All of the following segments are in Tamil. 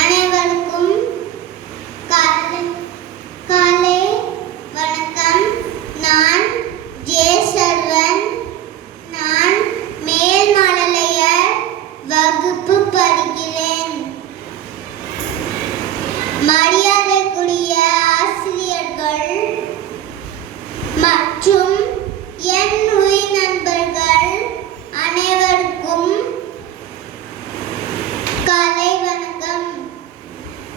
அனைவருக்கும் காலை வணக்கம். நான் ஜெயசெல்வன். நான் மேல்மழலையர் வகுப்பு படிக்கிறேன். மரியாதைக்குரிய ஆசிரியர்கள் மற்றும் என் உயிர் நண்பர்கள் அனைவருக்கும் காலை வணக்கம்.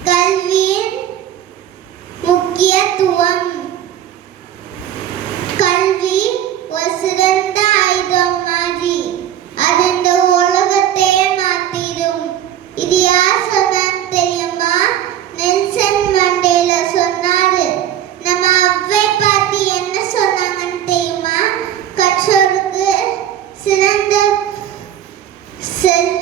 கல்வியின் முக்கியத்துவம். கல்வி ஒரு சிறந்த ஆயுதம் மாதிரி. அது இந்த உலகத்தையே மாத்திடும். இது யார் சொன்னான்னு தெரியுமா? நெல்சன் மண்டேலா சொன்னாரு. நம்ம அவ்வை பார்த்து என்ன சொன்னாங்கன்னு தெரியுமா? கற்றோருக்கு சிறந்த செல்வம்